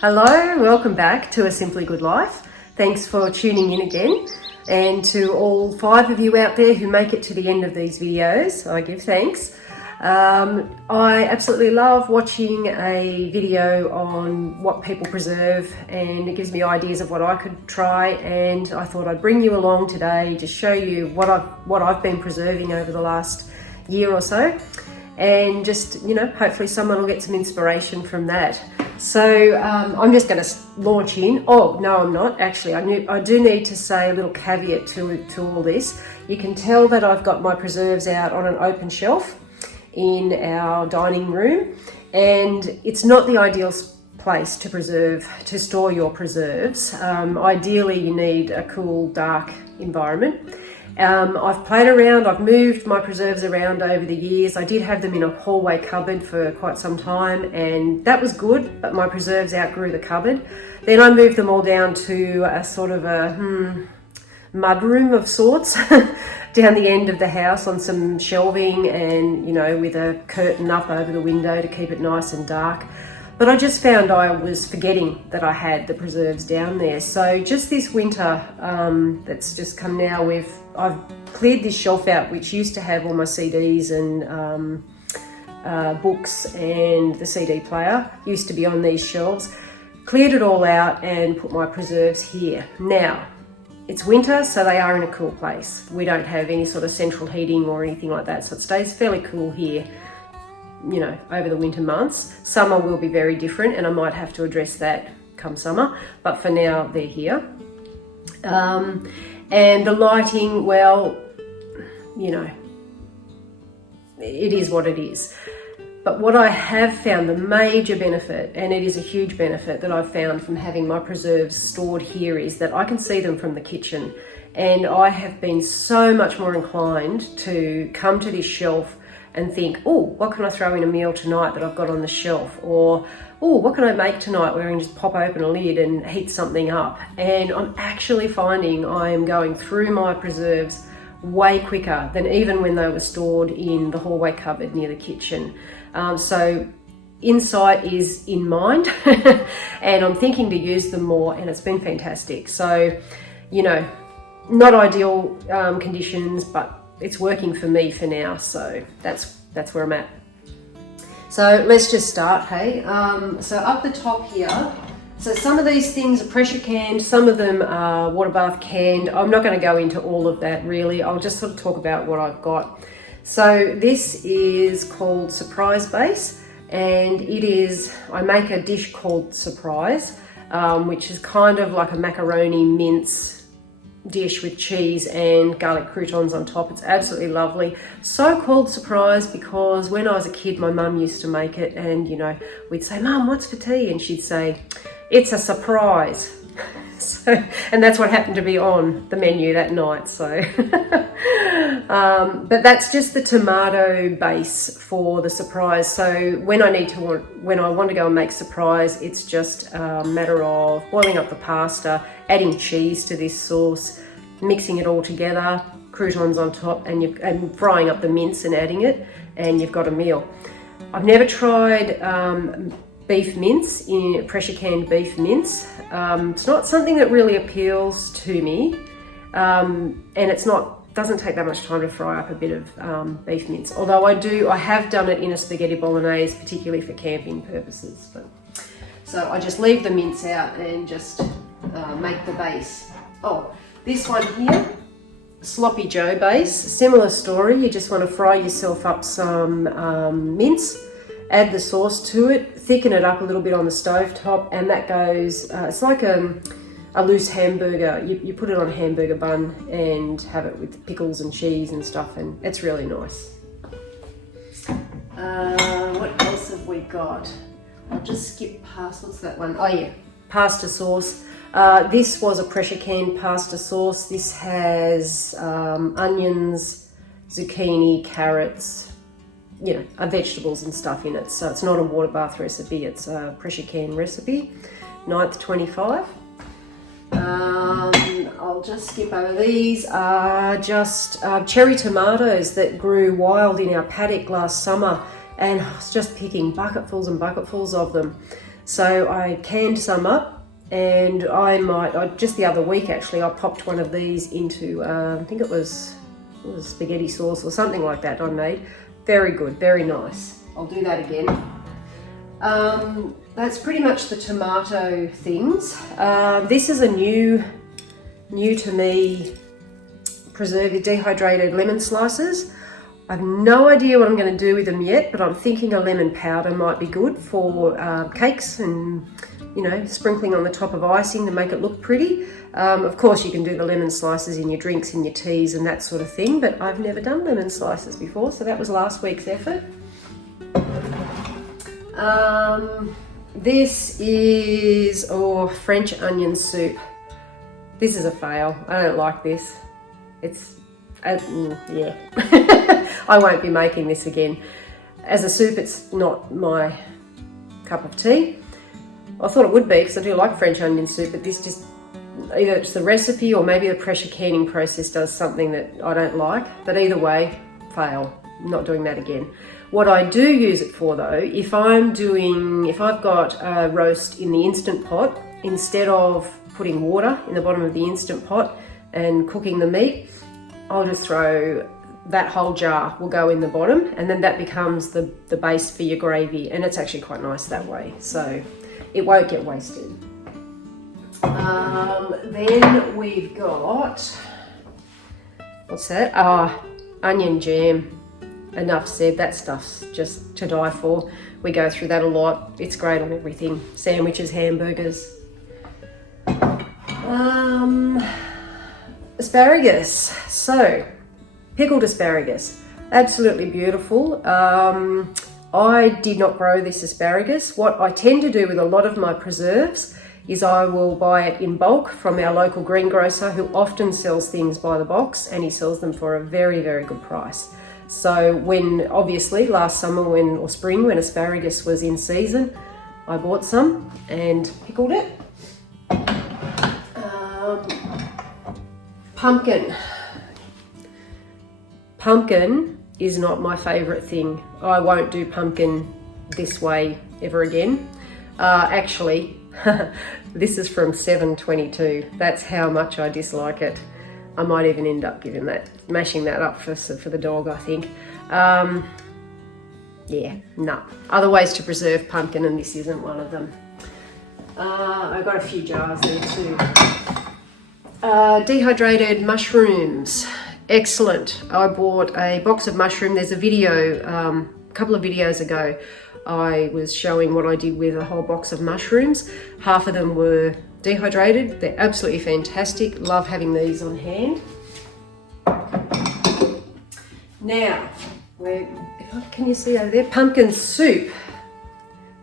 Hello, welcome back to A Simply Good Life. Thanks for tuning in again. And to all 5 of you out there who make it to the end of these videos, I give thanks. I absolutely love watching a video on what people preserve, and it gives me ideas of what I could try, and I thought I'd bring you along today to show you what I've been preserving over the last year or so, and just, you know, hopefully someone will get some inspiration from that. So I'm just going to launch in. Oh, no, I'm not. Actually, I do need to say a little caveat to all this. You can tell that I've got my preserves out on an open shelf in our dining room, and it's not the ideal place to store your preserves. Ideally, you need a cool, dark environment. I've played around, I've moved my preserves around over the years. I did have them in a hallway cupboard for quite some time, and that was good, but my preserves outgrew the cupboard. Then I moved them all down to a sort of a mudroom of sorts down the end of the house on some shelving, and, you know, with a curtain up over the window to keep it nice and dark. But I just found I was forgetting that I had the preserves down there. So just this winter that's just come now, I've cleared this shelf out, which used to have all my CDs and books, and the CD player used to be on these shelves. Cleared it all out and put my preserves here. Now, it's winter, so they are in a cool place. We don't have any sort of central heating or anything like that, so it stays fairly cool here, you know, over the winter months. Summer will be very different, and I might have to address that come summer, but for now they're here. And the lighting, well, you know, it is what it is. But what I have found, the major benefit, and it is a huge benefit that I've found from having my preserves stored here, is that I can see them from the kitchen, and I have been so much more inclined to come to this shelf and think, oh, what can I throw in a meal tonight that I've got on the shelf? Or, oh, what can I make tonight where I can just pop open a lid and heat something up? And I'm actually finding I am going through my preserves way quicker than even when they were stored in the hallway cupboard near the kitchen. So insight is in mind, and I'm thinking to use them more, and it's been fantastic. So, you know, not ideal conditions, but it's working for me for now, so that's where I'm at. So let's just start, hey? So up the top here, so some of these things are pressure canned, some of them are water bath canned. I'm not going to go into all of that really. I'll just sort of talk about what I've got. So this is called Surprise Base, and it is, I make a dish called Surprise, which is kind of like a macaroni mince dish with cheese and garlic croutons on top. It's absolutely lovely. So called Surprise because when I was a kid, my mum used to make it, and, you know, we'd say, "Mum, what's for tea?" And she'd say, "It's a surprise." So, and that's what happened to be on the menu that night. So, but that's just the tomato base for the surprise. So when I want to go and make surprise, it's just a matter of boiling up the pasta, adding cheese to this sauce, mixing it all together, croutons on top, and frying up the mince and adding it, and you've got a meal. I've never tried beef mince, in pressure canned beef mince. It's not something that really appeals to me, and doesn't take that much time to fry up a bit of beef mince. Although I have done it in a spaghetti bolognese, particularly for camping purposes. So I just leave the mince out and just make the base. Oh, this one here, Sloppy Joe base, similar story. You just want to fry yourself up some mince, add the sauce to it, thicken it up a little bit on the stove top, and that goes, it's like a loose hamburger. You put it on a hamburger bun and have it with pickles and cheese and stuff, and it's really nice. What else have we got? I'll just skip past, what's that one? Oh yeah, pasta sauce. This was a pressure canned pasta sauce. This has onions, zucchini, carrots, you know, vegetables and stuff in it. So it's not a water bath recipe, it's a pressure can recipe. 9th 25. I'll just skip over. These are just cherry tomatoes that grew wild in our paddock last summer, and I was just picking bucketfuls and bucketfuls of them. So I canned some up, and just the other week actually, I popped one of these into, I think it was spaghetti sauce or something like that I made. Very good, very nice. I'll do that again. That's pretty much the tomato things. This is a new to me preserved dehydrated lemon slices. I've no idea what I'm going to do with them yet, but I'm thinking a lemon powder might be good for cakes and, you know, sprinkling on the top of icing to make it look pretty. Of course, you can do the lemon slices in your drinks and your teas and that sort of thing, but I've never done lemon slices before, so that was last week's effort. This is French onion soup. This is a fail. I don't like this. Yeah. I won't be making this again. As a soup, it's not my cup of tea. I thought it would be because I do like French onion soup, but this just, either it's the recipe or maybe the pressure canning process does something that I don't like. But either way, fail. I'm not doing that again. What I do use it for though, if I've got a roast in the Instant Pot, instead of putting water in the bottom of the Instant Pot and cooking the meat, I'll just throw that whole jar will go in the bottom, and then that becomes the base for your gravy, and it's actually quite nice that way, so it won't get wasted. Then we've got, what's that? Onion jam. Enough said, that stuff's just to die for. We go through that a lot. It's great on everything. Sandwiches, hamburgers. Asparagus. So, pickled asparagus. Absolutely beautiful. I did not grow this asparagus. What I tend to do with a lot of my preserves is I will buy it in bulk from our local greengrocer, who often sells things by the box, and he sells them for a very, very good price. So obviously last summer or spring when asparagus was in season, I bought some and pickled it. Pumpkin. Pumpkin is not my favourite thing. I won't do pumpkin this way ever again. Actually, this is from 7/22. That's how much I dislike it. I might even end up mashing that up for the dog, I think. Yeah, no. Other ways to preserve pumpkin, and this isn't one of them. I've got a few jars there too. Dehydrated mushrooms. Excellent. I bought a box of mushroom. There's a video, a couple of videos ago, I was showing what I did with a whole box of mushrooms. Half of them were dehydrated. They're absolutely fantastic. Love having these on hand. Now, can you see over there? Pumpkin soup.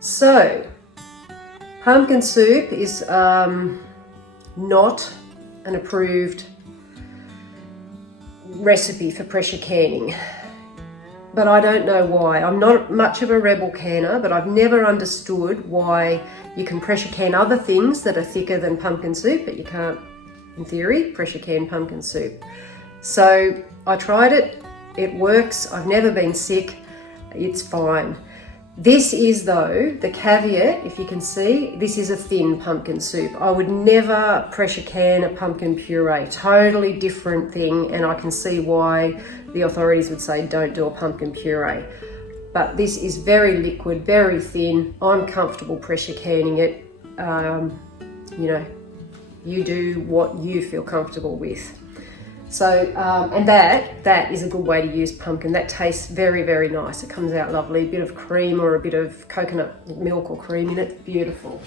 So, pumpkin soup is not an approved recipe for pressure canning, but I don't know why. I'm not much of a rebel canner, but I've never understood why you can pressure can other things that are thicker than pumpkin soup, but you can't, in theory, pressure can pumpkin soup. So I tried it, it works. I've never been sick, it's fine. This is, though, the caveat, if you can see, this is a thin pumpkin soup. I would never pressure can a pumpkin puree, totally different thing, and I can see why the authorities would say don't do a pumpkin puree. But this is very liquid, very thin. I'm comfortable pressure canning it. You know, you do what you feel comfortable with. So, and that is a good way to use pumpkin. That tastes very, very nice. It comes out lovely. A bit of cream or a bit of coconut milk or cream in it. Beautiful.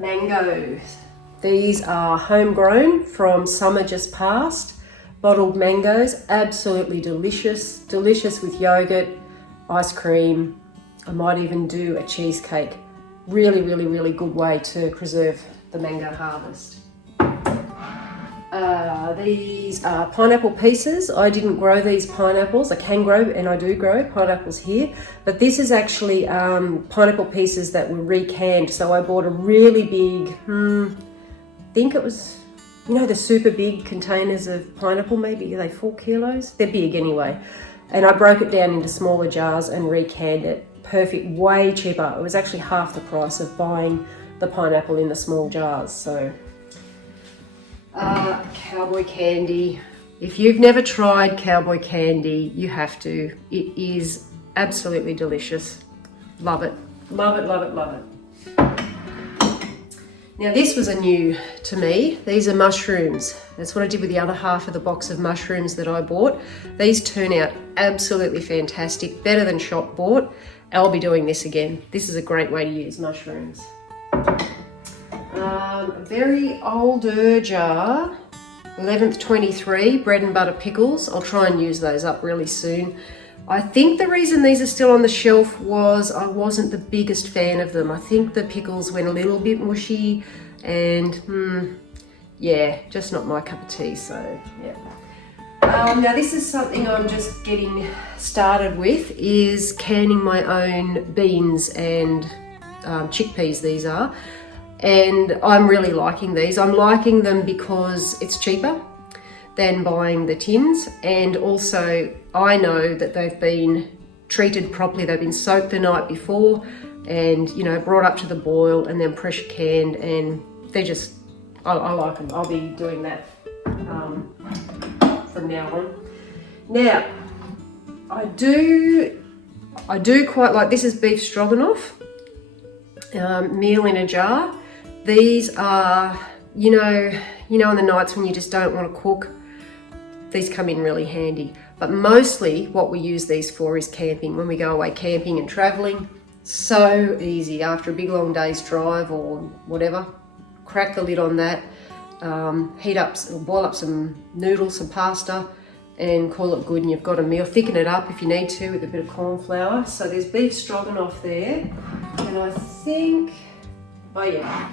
Mangoes. These are homegrown from summer just past. Bottled mangoes, absolutely delicious. Delicious with yogurt, ice cream. I might even do a cheesecake. Really, really, really good way to preserve the mango harvest. These are pineapple pieces. I didn't grow these pineapples. I can grow, and I do grow pineapples here, but this is actually pineapple pieces that were recanned. So I bought a really big, I think it was, you know, the super big containers of pineapple, maybe are they 4 kilos? They're big anyway. And I broke it down into smaller jars and recanned it. perfect, way cheaper. It was actually half the price of buying the pineapple in the small jars. So cowboy candy. If you've never tried cowboy candy, you have to. It is absolutely delicious. Love it. Love it, love it, love it. Now this was a new to me. These are mushrooms. That's what I did with the other half of the box of mushrooms that I bought. These turn out absolutely fantastic, better than shop bought. I'll be doing this again. This is a great way to use mushrooms. A very older jar, 11th 23, bread and butter pickles. I'll try and use those up really soon. I think the reason these are still on the shelf was I wasn't the biggest fan of them. I think the pickles went a little bit mushy and yeah, just not my cup of tea, so yeah. Now this is something I'm just getting started with, is canning my own beans and chickpeas these are. And I'm really liking these. I'm liking them because it's cheaper than buying the tins, and also I know that they've been treated properly. They've been soaked the night before and, you know, brought up to the boil and then pressure canned, and they're just, I like them. I'll be doing that from now on. Now, I do quite like, this is beef stroganoff, meal in a jar. These are, you know, on the nights when you just don't want to cook, these come in really handy. But mostly what we use these for is camping. When we go away camping and traveling, so easy after a big long day's drive or whatever. Crack the lid on that, heat up, boil up some noodles, some pasta, and call it good, and you've got a meal. Thicken it up if you need to with a bit of corn flour. So there's beef stroganoff there, and I think, oh yeah,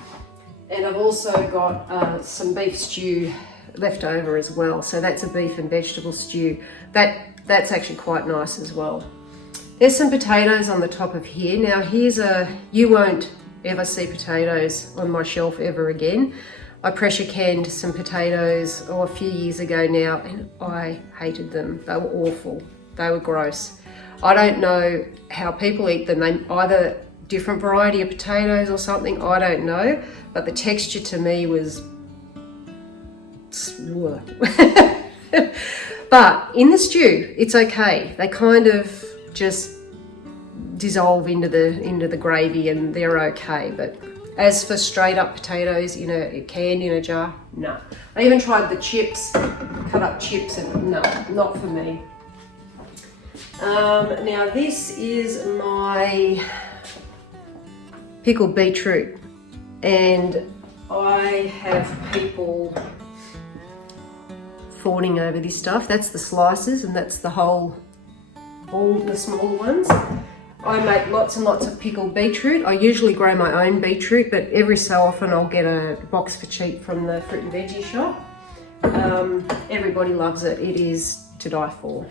and I've also got some beef stew left over as well. So that's a beef and vegetable stew. That's actually quite nice as well. There's some potatoes on the top of here. Now here's you won't ever see potatoes on my shelf ever again. I pressure canned some potatoes a few years ago now, and I hated them. They were awful. They were gross. I don't know how people eat them. They either different variety of potatoes or something, I don't know, but the texture to me was but in the stew it's okay. They kind of just dissolve into the gravy and they're okay. But as for straight up potatoes in a can, in a jar, no. I even tried the chips, cut up chips, and no, not for me. Now this is my pickled beetroot, and I have people fawning over this stuff. That's the slices, and that's the whole, all the smaller ones. I make lots and lots of pickled beetroot. I usually grow my own beetroot, but every so often I'll get a box for cheap from the fruit and veggie shop. Everybody loves it. It is to die for.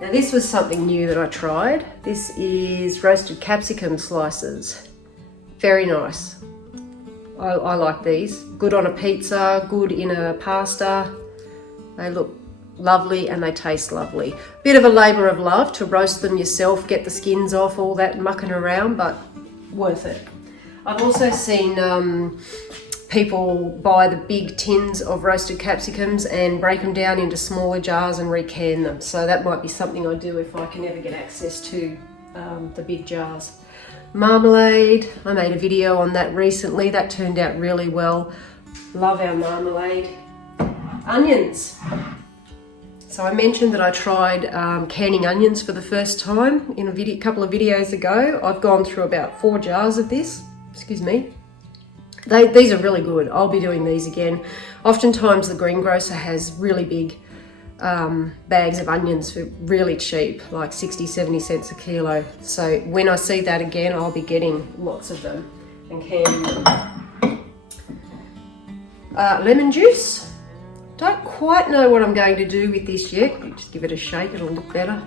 Now this was something new that I tried. This is roasted capsicum slices. Very nice. I like these. Good on a pizza, good in a pasta. They look lovely and they taste lovely. Bit of a labour of love to roast them yourself, get the skins off, all that mucking around, but worth it. I've also seen people buy the big tins of roasted capsicums and break them down into smaller jars and recan them. So that might be something I do if I can ever get access to the big jars. Marmalade, I made a video on that recently. That turned out really well. Love our marmalade. Onions. So I mentioned that I tried canning onions for the first time in a couple of videos ago. I've gone through about 4 jars of this. Excuse me. These are really good. I'll be doing these again. Oftentimes the greengrocer has really big bags of onions for really cheap, like 60-70 cents a kilo. So when I see that again, I'll be getting lots of them and canning them. Lemon juice. Don't quite know what I'm going to do with this yet. Just give it a shake, it'll look better.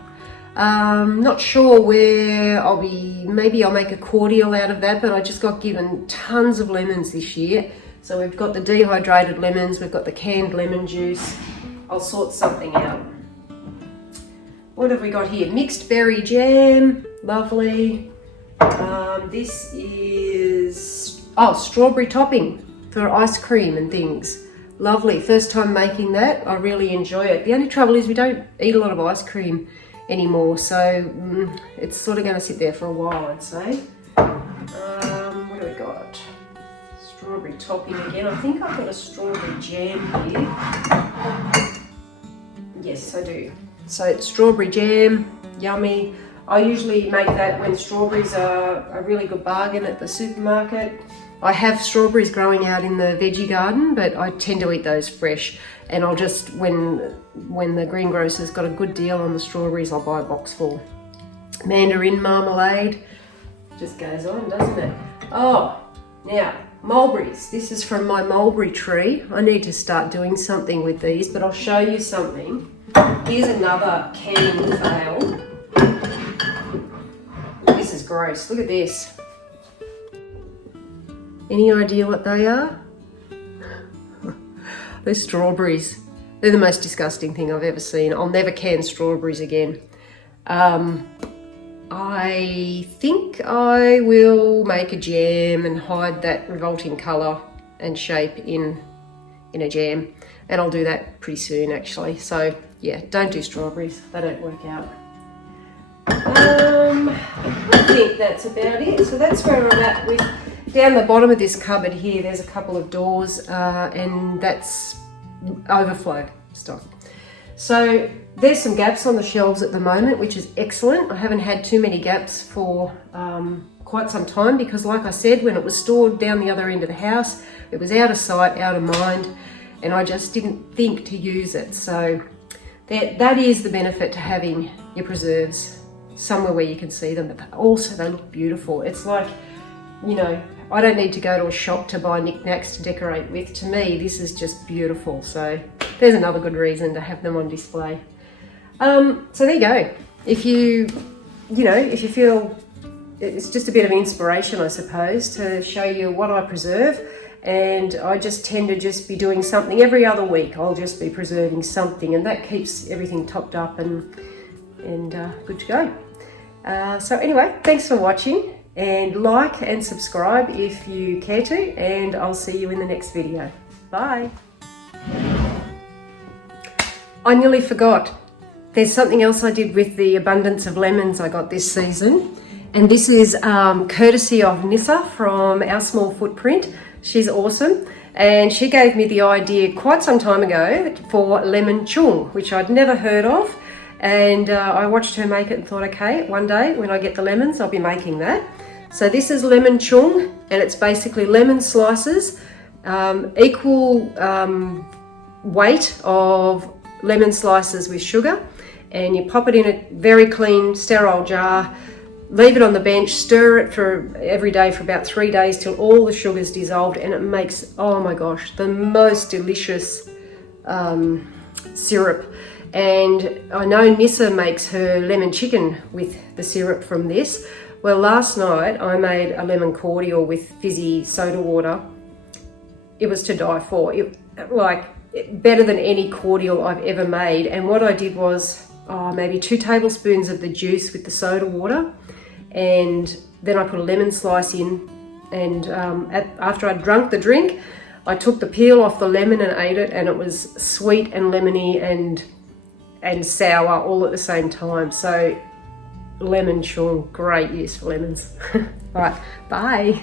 Not sure where I'll be, maybe I'll make a cordial out of that, but I just got given tons of lemons this year. So we've got the dehydrated lemons, we've got the canned lemon juice. I'll sort something out. what have we got here? Mixed berry jam, lovely. This is, oh, strawberry topping for ice cream and things. Lovely, first time making that. I really enjoy it. The only trouble is we don't eat a lot of ice cream anymore, so it's sort of going to sit there for a while, I'd say. What do we got? Strawberry topping again. I think I've got a strawberry jam here. Yes, I do. So it's strawberry jam, yummy. I usually make that when strawberries are a really good bargain at the supermarket. I have strawberries growing out in the veggie garden, but I tend to eat those fresh. And I'll just, when the greengrocer's got a good deal on the strawberries, I'll buy a box full. Mandarin marmalade, just goes on, doesn't it? Oh, now, mulberries. This is from my mulberry tree. I need to start doing something with these, but I'll show you something. Here's another canning fail. This is gross, look at this. Any idea what they are? They're strawberries. They're the most disgusting thing I've ever seen. I'll never can strawberries again. I think I will make a jam and hide that revolting colour and shape in a jam. And I'll do that pretty soon actually. So yeah, don't do strawberries, they don't work out. I think that's about it. So that's where I'm at with, down the bottom of this cupboard here, there's a couple of doors and that's overflow stuff. So there's some gaps on the shelves at the moment, which is excellent. I haven't had too many gaps for quite some time because like I said, when it was stored down the other end of the house, it was out of sight, out of mind, and I just didn't think to use it. So that is the benefit to having your preserves somewhere where you can see them, but also they look beautiful. It's like, you know, I don't need to go to a shop to buy knickknacks to decorate with. To me, this is just beautiful. So there's another good reason to have them on display. So there you go. If you feel, it's just a bit of inspiration, I suppose, to show you what I preserve. And I just tend to just be doing something every other week. I'll just be preserving something, and that keeps everything topped up and good to go. So anyway, thanks for watching, and like and subscribe if you care to, and I'll see you in the next video. Bye. I nearly forgot. There's something else I did with the abundance of lemons I got this season, and this is courtesy of Nissa from Our Small Footprint. She's awesome, and she gave me the idea quite some time ago for lemon chung, which I'd never heard of, and I watched her make it and thought, okay, one day when I get the lemons, I'll be making that. So this is lemon chung, and it's basically lemon slices, equal weight of lemon slices with sugar, and you pop it in a very clean, sterile jar, leave it on the bench, stir it for every day for about 3 days till all the sugar's dissolved, and it makes, oh my gosh, the most delicious syrup. And I know Nissa makes her lemon chicken with the syrup from this. Well, last night I made a lemon cordial with fizzy soda water. It was to die for. Better than any cordial I've ever made. And what I did was maybe 2 tablespoons of the juice with the soda water, and then I put a lemon slice in, and after I drunk the drink, I took the peel off the lemon and ate it, and it was sweet and lemony and sour all at the same time. So lemon chung, great use for lemons. All right, bye.